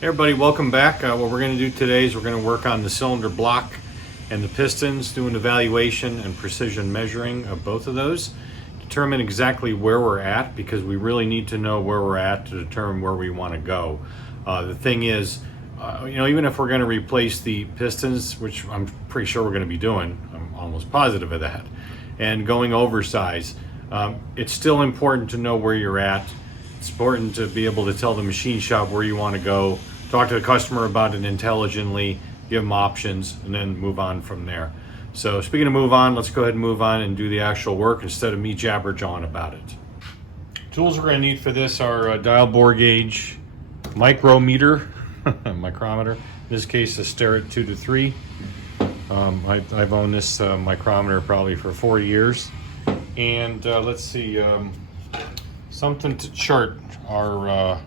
Hey everybody, welcome back. What we're going to do today is we're going to work on the cylinder block and the pistons, do an evaluation and precision measuring of both of those. Determine exactly where we're at, because we really need to know where we're at to determine where we want to go. The thing is, even if we're going to replace the pistons, which I'm pretty sure we're going to be doing, I'm almost positive of that, and going oversize, it's still important to know where you're at. It's important to be able to tell the machine shop where you want to go, talk to the customer about it intelligently, give them options, and then move on from there. So speaking of move on, let's go ahead and move on and do the actual work instead of me jabber-jawing about it. Tools we're going to need for this are a dial bore gauge, micrometer, micrometer, in this case a Starrett 2 to 3. I've owned this micrometer probably for 4 years. And let's see, something to chart our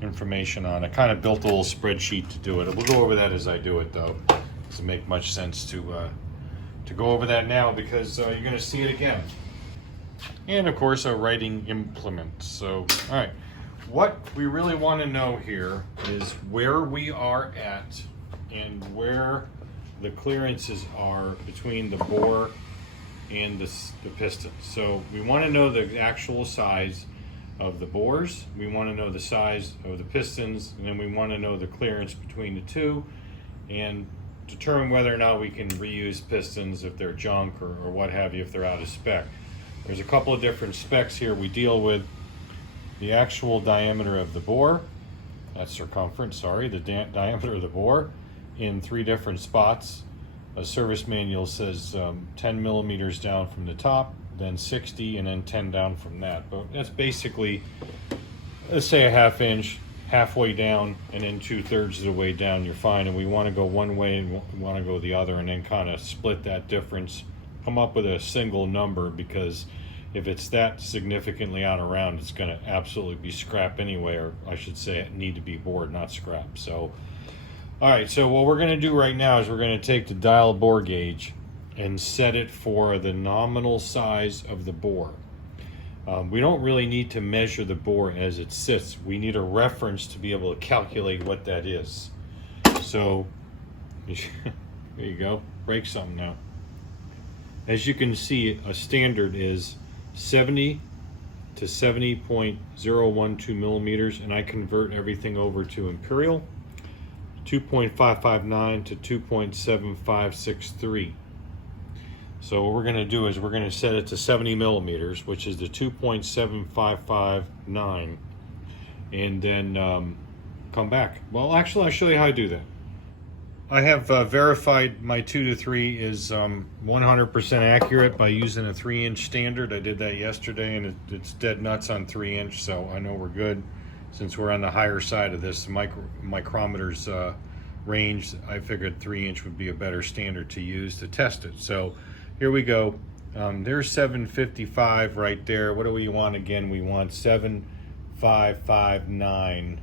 information on. I kind of built a little spreadsheet to do it. We'll go over that as I do it, though. It doesn't make much sense to go over that now, because you're going to see it again. And of course, a writing implement. So, all right, what we really want to know here is where we are at and where the clearances are between the bore and the piston. So we want to know the actual size of the bores, we want to know the size of the pistons, and then we want to know the clearance between the two and determine whether or not we can reuse pistons if they're junk or what have you, if they're out of spec. There's a couple of different specs here. We deal with the actual diameter of the bore, that's circumference, sorry, the diameter of the bore in 3 different spots. A service manual says 10 millimeters down from the top, then 60, and then 10 down from that. But that's basically, let's say a ½ inch, halfway down, and then 2/3 of the way down, you're fine. And we want to go one way and we want to go the other, and then kind of split that difference, come up with a single number, because if it's that significantly out of round, it's going to absolutely be scrap anyway, or I should say it need to be bored, not scrap. So all right, so what we're going to do right now is we're going to take the dial bore gauge and set it for the nominal size of the bore. We don't really need to measure the bore as it sits. We need a reference to be able to calculate what that is. So, there you go, break something now. As you can see, a standard is 70 to 70.012 millimeters, and I convert everything over to imperial. 2.559 to 2.7563. So what we're going to do is we're going to set it to 70 millimeters, which is the 2.7559, and then come back. Well, actually, I'll show you how I do that. I have verified my 2 to 3 is 100% accurate by using a 3-inch standard. I did that yesterday, and it's dead nuts on 3-inch, so I know we're good. Since we're on the higher side of this micrometers range, I figured 3-inch would be a better standard to use to test it. So here we go. There's 755 right there. What do we want again? We want 7559.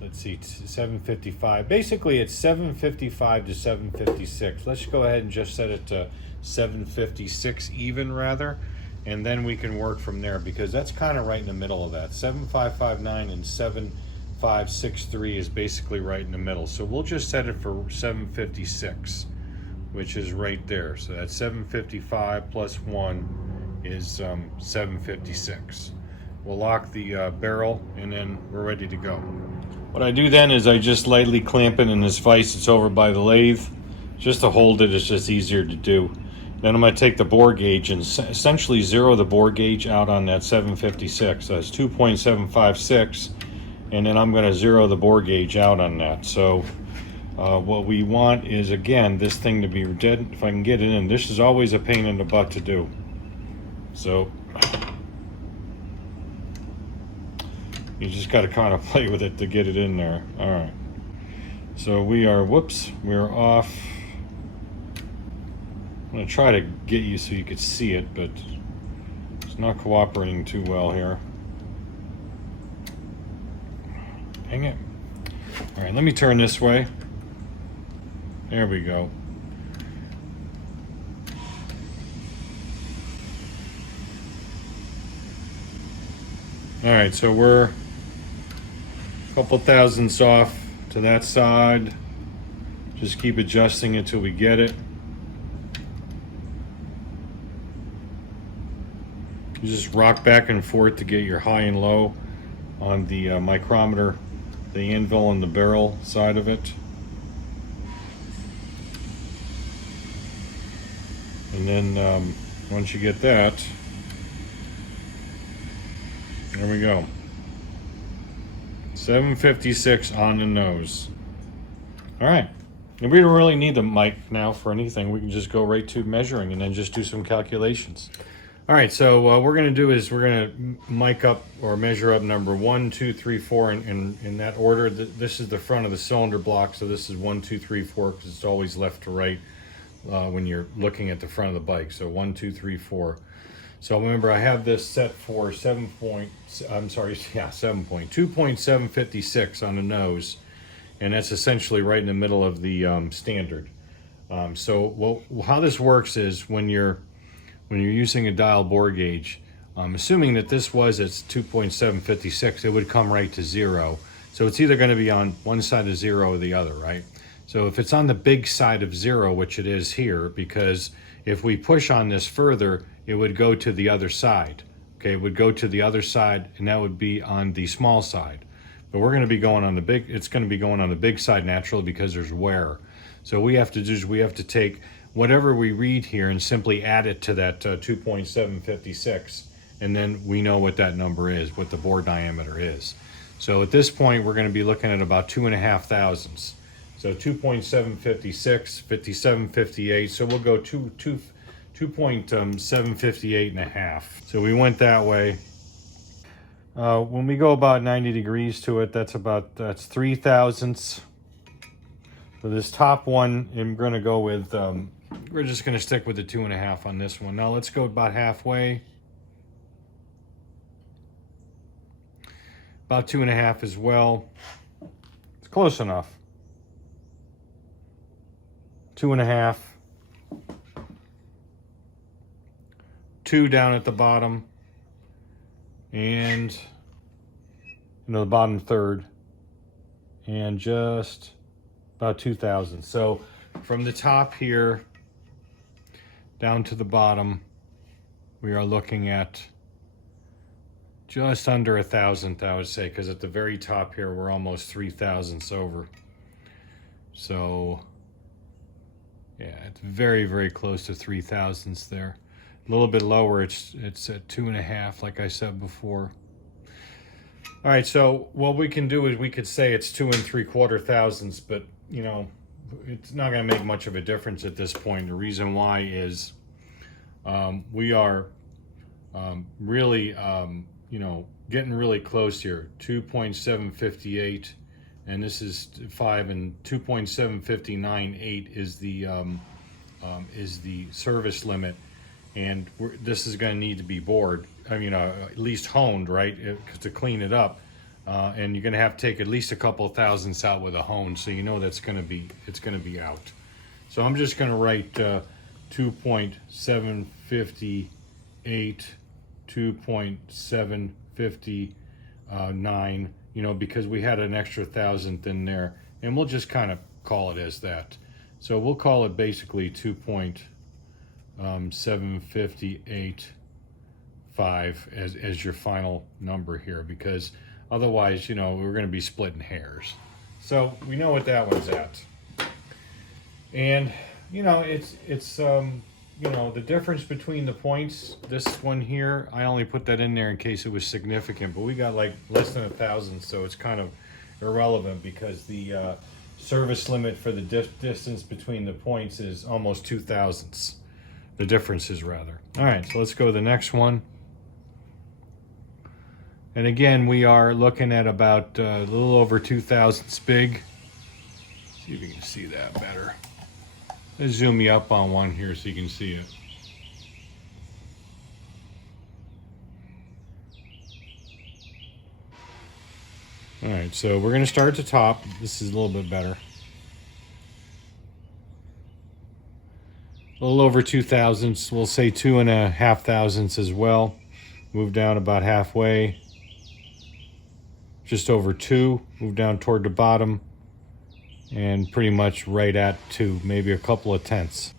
Let's see, 755. Basically, it's 755 to 756. Let's go ahead and just set it to 756 even, rather. And then we can work from there, because that's kind of right in the middle of that. 7559 and 7563 is basically right in the middle. So we'll just set it for 756, which is right there. So that's 755 plus 1 is 756. We'll lock the barrel, and then we're ready to go. What I do then is I just lightly clamp it in this vise that's over by the lathe. Just to hold it, it's just easier to do. Then I'm going to take the bore gauge and essentially zero the bore gauge out on that 756. So that's 2.756, and then I'm going to zero the bore gauge out on that. So what we want is, again, this thing to be dead. If I can get it in, this is always a pain in the butt to do. So you just got to kind of play with it to get it in there. All right. So we are, we're off. I'm going to try to get you so you could see it, but it's not cooperating too well here. Dang it. All right, let me turn this way. There we go. All right, so we're Couple thousandths off to that side. Just keep adjusting until we get it. You just rock back and forth to get your high and low on the micrometer, the anvil and the barrel side of it. And then once you get that, there we go. 756 on the nose. All right. And we don't really need the mic now for anything. We can just go right to measuring and then just do some calculations. All right, so what we're going to do is we're going to mic up or measure up number 1, 2, 3, 4 in that order. This is the front of the cylinder block, so this is 1, 2, 3, 4 because it's always left to right when you're looking at the front of the bike. So 1, 2, 3, 4. So remember, I have this set for 2.756 on the nose, and that's essentially right in the middle of the standard. So how this works is when you're using a dial bore gauge, assuming that this was at 2.756, it would come right to 0. So it's either going to be on one side of 0 or the other, right? So if it's on the big side of 0, which it is here, because if we push on this further, it would go to the other side. Okay, it would go to the other side, and that would be on the small side. But we're going to be going on the big. It's going to be going on the big side naturally because there's wear. So we have to do is we have to take whatever we read here and simply add it to that 2.756, and then we know what that number is, what the bore diameter is. So at this point, we're going to be looking at about 2.5 thousandths. So 2.756, 57, 58. So we'll go 2.758 and a half. So we went that way. When we go about 90 degrees to it, that's 3 thousandths. So this top one, I'm going to go with, we're just going to stick with the 2.5 on this one. Now let's go about halfway. About 2.5 as well. It's close enough. 2.5. 2 down at the bottom. And the bottom third. And just about 2,000. So from the top here down to the bottom, we are looking at just under 1,000th, I would say, because at the very top here we're almost 3 thousandths over. So yeah, it's very, very close to 3 thousandths there. A little bit lower, it's at 2.5, like I said before. All right, so what we can do is we could say it's 2 3/4 thousandths, but you know, it's not going to make much of a difference at this point. The reason why is we are really, you know, getting really close here. 2.758, and this is 5, and 2.7598 is the service limit. And this is going to need to be bored. I mean, at least honed, right? To clean it up, and you're going to have to take at least a couple of thousandths out with a hone, so you know it's going to be out. So I'm just going to write 2.758, 2.759. You know, because we had an extra thousandth in there, and we'll just kind of call it as that. So we'll call it basically 2.758.5 as your final number here, because otherwise, you know, we're going to be splitting hairs. So we know what that one's at, and you know, it's you know, the difference between the points. This one here, I only put that in there in case it was significant, but we got like less than 1,000, so it's kind of irrelevant because the service limit for the distance between the points is almost 2 thousandths. The differences, rather. All right, so let's go to the next one. And again, we are looking at about a little over 2 thousandths big. See if you can see that better. Let's zoom you up on one here so you can see it. All right, so we're going to start at the top. This is a little bit better. A little over 2 thousandths. We'll say 2.5 thousandths as well. Move down about halfway. just over 2, move down toward the bottom, and pretty much right at 2, maybe a couple of tenths.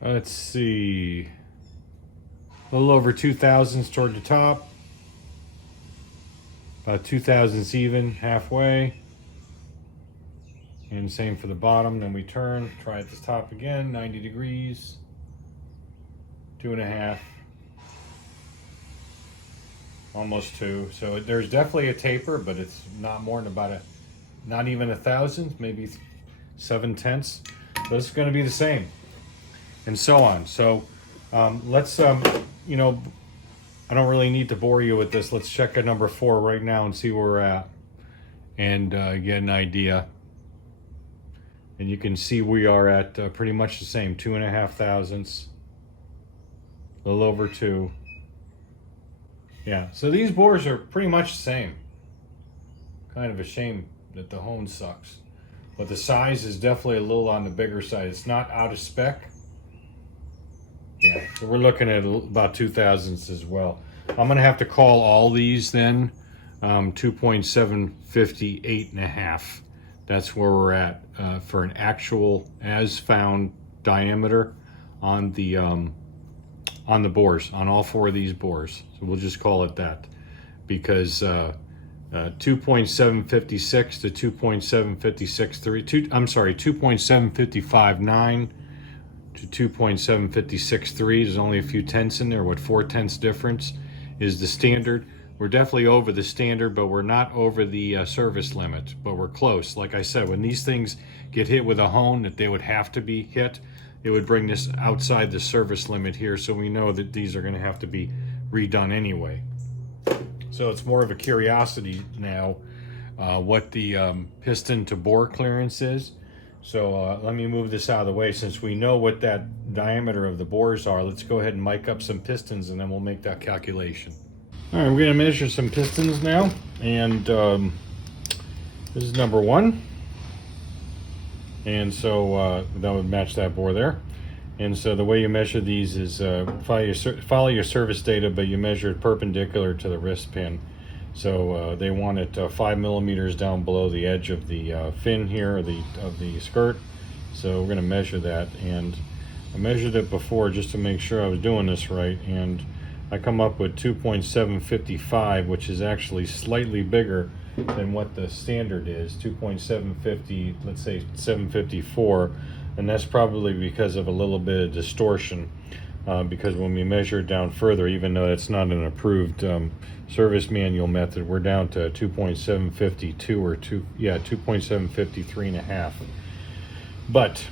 Let's see, a little over 2 thousandths toward the top, about 2 thousandths even halfway, and same for the bottom. Then we turn, try at the top again, 90 degrees, 2.5, almost 2. So there's definitely a taper, but it's not more than about not even a thousandth, maybe 7/10, but it's going to be the same, and so on. So let's you know, I don't really need to bore you with this. Let's check at number 4 right now and see where we're at, and get an idea. And you can see we are at pretty much the same, 2.5 thousandths, a little over 2. Yeah, so these bores are pretty much the same. Kind of a shame that the hone sucks, but the size is definitely a little on the bigger side. It's not out of spec. Yeah, so we're looking at about 2 thousandths as well. I'm gonna have to call all these then 2.758.5. That's where we're at for an actual as found diameter on the bores, on all 4 of these bores. So we'll just call it that, because 2.756 to 2.756.3, I'm sorry, 2.755.9 to 2.756.3. There's only a few tenths in there. What, 4 tenths difference is the standard. We're definitely over the standard, but we're not over the service limit, but we're close. Like I said, when these things get hit with a hone that they would have to be hit, it would bring this outside the service limit here, so we know that these are going to have to be redone anyway. So it's more of a curiosity now what the piston to bore clearance is. So let me move this out of the way. Since we know what that diameter of the bores are, let's go ahead and mic up some pistons, and then we'll make that calculation. All right, we're going to measure some pistons now, and this is number 1, and so that would match that bore there. And so the way you measure these is follow your service data, but you measure it perpendicular to the wrist pin. So they want it 5 millimeters down below the edge of the fin here, of the skirt. So we're going to measure that, and I measured it before just to make sure I was doing this right, and I come up with 2.755, which is actually slightly bigger than what the standard is, 2.750, let's say 754, and that's probably because of a little bit of distortion, because when we measure it down further, even though it's not an approved service manual method, we're down to 2.752 or 2.753.5. But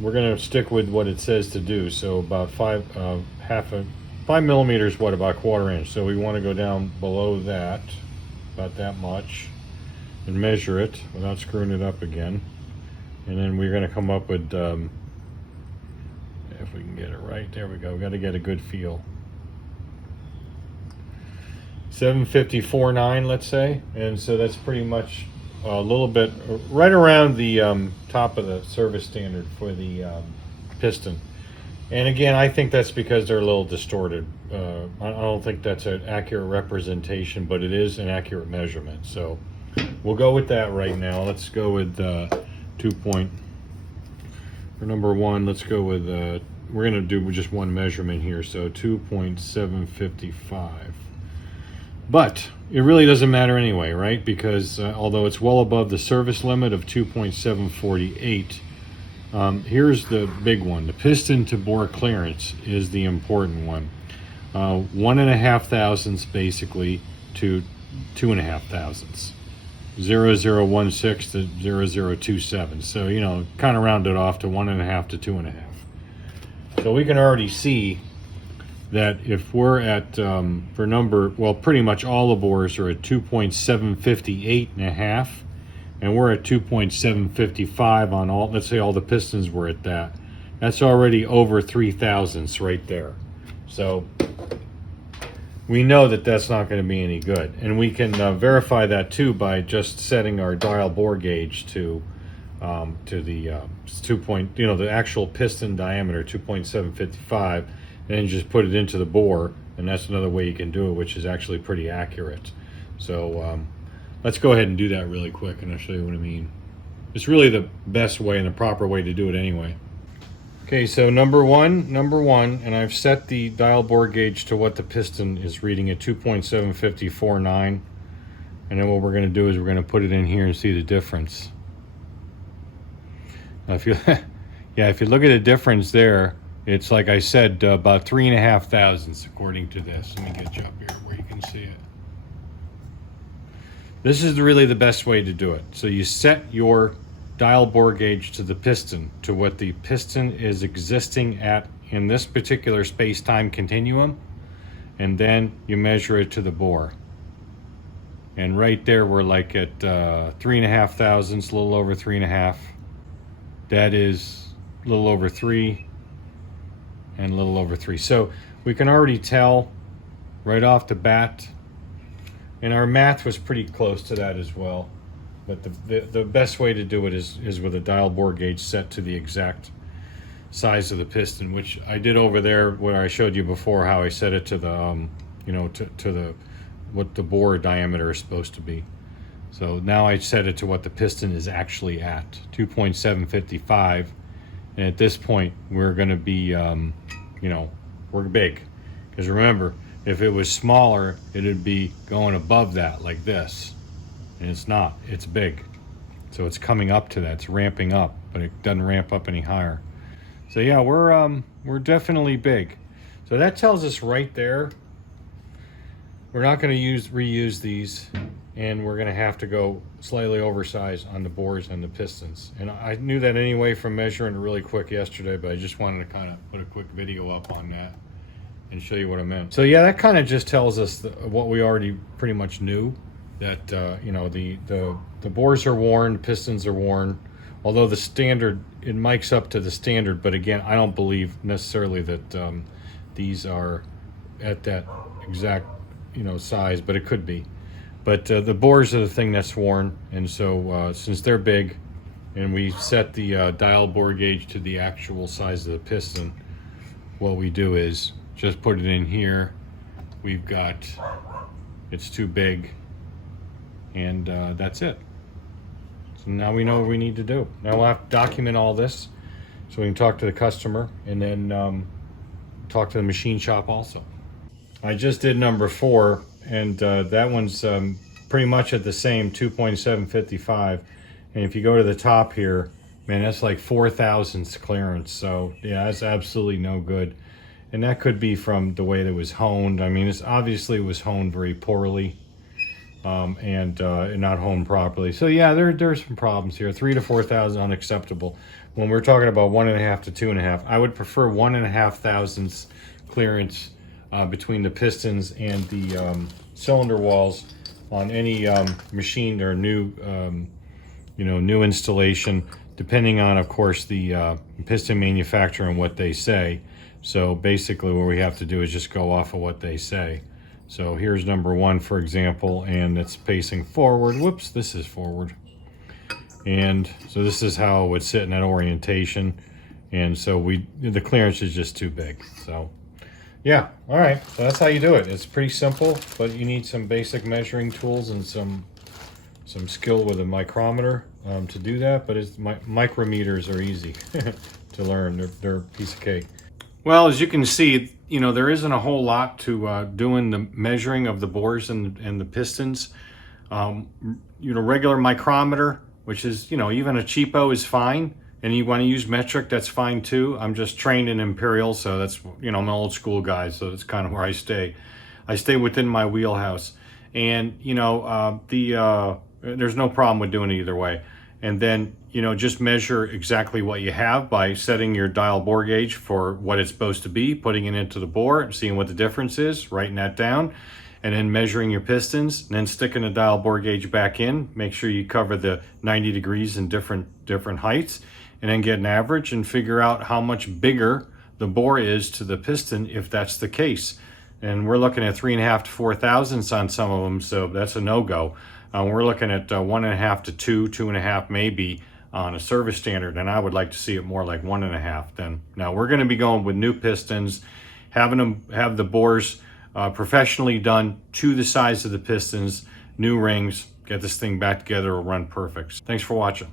we're going to stick with what it says to do. So about 5 millimeters, what, about 1/4 inch. So we want to go down below that, about that much, and measure it without screwing it up again. And then we're going to come up with, if we can get it right, there we go. We got to get a good feel. 754.9, let's say, and so that's pretty much a little bit right around the top of the service standard for the piston. And again, I think that's because they're a little distorted. I don't think that's an accurate representation, but it is an accurate measurement. So we'll go with that right now. Let's go with for number 1, let's go with, we're going to do just one measurement here, so 2.755. But it really doesn't matter anyway, right? Because although it's well above the service limit of 2.748, here's the big one. The piston to bore clearance is the important one. 1.5 thousandths basically to 2.5 thousandths. 0016 to 0027. So, you know, kind of round it off to 1.5 to 2.5. So we can already see that if we're at, for number, well, pretty much all the bores are at 2.758.5, and we're at 2.755 on all, let's say all the pistons were at that. That's already over 3 thousandths right there. So we know that that's not going to be any good. And we can verify that too by just setting our dial bore gauge to the 2 point, you know, the actual piston diameter, 2.755, and then just put it into the bore And that's another way you can do it, which is actually pretty accurate. So let's go ahead and do that really quick, and I'll show you what I mean. It's really the best way and the proper way to do it anyway. Okay, so number one, and I've set the dial bore gauge to what the piston is reading at 2.75049. And then what we're going to do is we're going to put it in here and see the difference. Now, if you, yeah, if you look at the difference there, it's like I said, about 3.5 thousandths according to this. Let me get you up here where you can see it. This is really the best way to do it. So you set your dial bore gauge to the piston, to what the piston is existing at in this particular space-time continuum, and then you measure it to the bore. And right there we're like at 3.5 thousandths, a little over 3.5. That is a little over 3 and a little over 3. So we can already tell right off the bat, and our math was pretty close to that as well. But the best way to do it is with a dial bore gauge set to the exact size of the piston, which I did over there where I showed you before how I set it to the to the what the bore diameter is supposed to be. So now I set it to what the piston is actually at, 2.755, and at this point we're going to be we're big, because remember, if it was smaller it'd be going above that like this. And it's not, it's big. So it's coming up to that, it's ramping up, but it doesn't ramp up any higher. So yeah, we're definitely big. So that tells us right there, we're not gonna reuse these, and we're gonna have to go slightly oversized on the bores and the pistons. And I knew that anyway from measuring it really quick yesterday, but I just wanted to kind of put a quick video up on that and show you what I meant. So yeah, that kind of just tells us what we already pretty much knew. That the bores are worn, the pistons are worn, although the standard, it mics up to the standard, but again, I don't believe necessarily that these are at that exact size, but it could be. But the bores are the thing that's worn, and so since they're big and we set the dial bore gauge to the actual size of the piston, what we do is just put it in here. We've got, it's too big, and that's it. So now we know what we need to do. Now we'll have to document all this so we can talk to the customer, and then talk to the machine shop also. I just did number 4, and that one's pretty much at the same 2.755. And if you go to the top here, man, that's like 4 thousandths clearance. So yeah, that's absolutely no good. And that could be from the way that it was honed. I mean, it was honed very poorly. And not honed properly. So yeah, there's some problems here. 3 to 4 thousand unacceptable. When we're talking about 1.5 to 2.5, I would prefer 1.5 thousandths clearance between the pistons and the cylinder walls on any machined or new new installation, depending on, of course, the piston manufacturer and what they say. So basically what we have to do is just go off of what they say. So here's number 1, for example, and it's facing forward. Whoops, this is forward. And so this is how it would sit in that orientation. And so the clearance is just too big. So yeah, all right, so that's how you do it. It's pretty simple, but you need some basic measuring tools and some skill with a micrometer to do that. But micrometers are easy to learn. They're a piece of cake. Well, as you can see, there isn't a whole lot to doing the measuring of the bores and the pistons. Regular micrometer, which is, even a cheapo is fine. And you want to use metric, that's fine too. I'm just trained in imperial, so that's, I'm an old school guy, so that's kind of where I stay. I stay within my wheelhouse. And, there's no problem with doing it either way. And then, just measure exactly what you have by setting your dial bore gauge for what it's supposed to be, putting it into the bore, seeing what the difference is, writing that down, and then measuring your pistons, and then sticking the dial bore gauge back in. Make sure you cover the 90 degrees in different heights, and then get an average and figure out how much bigger the bore is to the piston if that's the case. And we're looking at 3.5 to 4 thousandths on some of them, so that's a no-go. We're looking at 1.5 to 2.5 maybe on a service standard, and I would like to see it more like 1.5 then. Now we're going to be going with new pistons, having them have the bores professionally done to the size of the pistons, new rings. Get this thing back together, it'll run perfect. Thanks for watching.